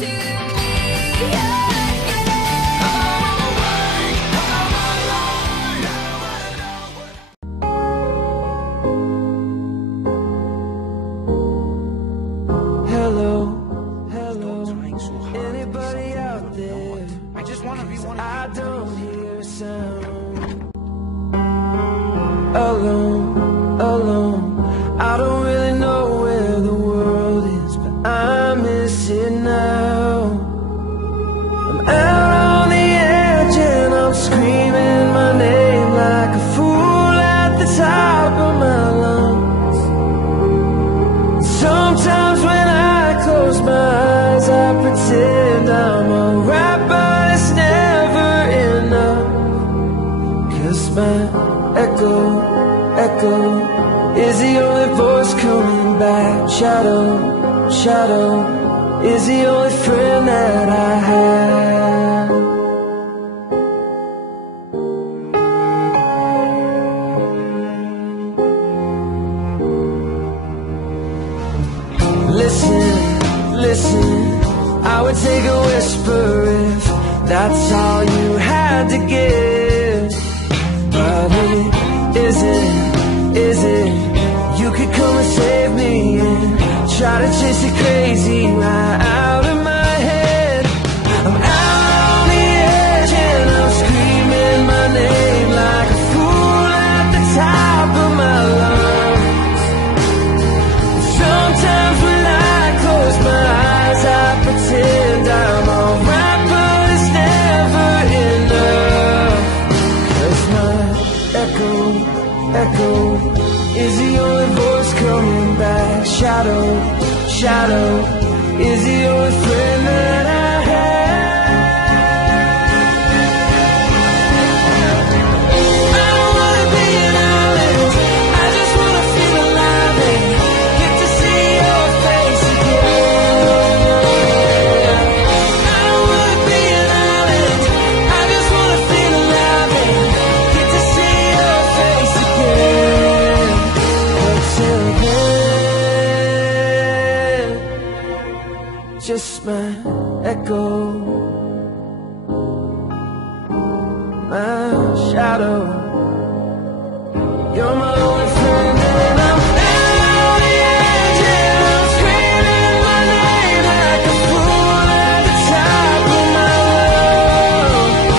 to me. Yeah, Hello, anybody out there? I just want to be one of I don't hear a sound. Alone, I don't really know where the world is, but I miss it now. I'm out on the edge and I'm screaming my name like a fool at the top of my lungs. Sometimes when I close my eyes, I pretend I'm alright, but it's never enough. 'Cause my echo is the only voice coming back. Shadow is the only friend that I have. Listen, I would take a whisper if that's all you had to give. But is it? You could come and save me and try to chase it crazy right out of my head. I'm out on the edge and I'm screaming my name like a fool at the top of my lungs. Sometimes when I close my eyes, I pretend I'm alright, but it's never enough. 'Cause my echo is the only voice coming back. Shadow is the only friend that I have. I don't wanna be an island, I just wanna feel alive and get to see your face again. I don't wanna be an island, I just wanna feel alive and get to see your face again. But till then, just my echo, my shadow. You're my only friend and I'm out on the edge and I'm screaming my name like a fool at the top of my lungs.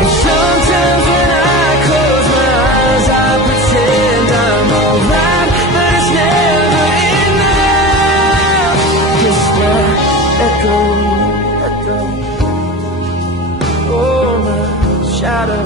And sometimes when I close my eyes, I pretend I'm alright, but it's never enough. 'Cause my echo, oh my shadow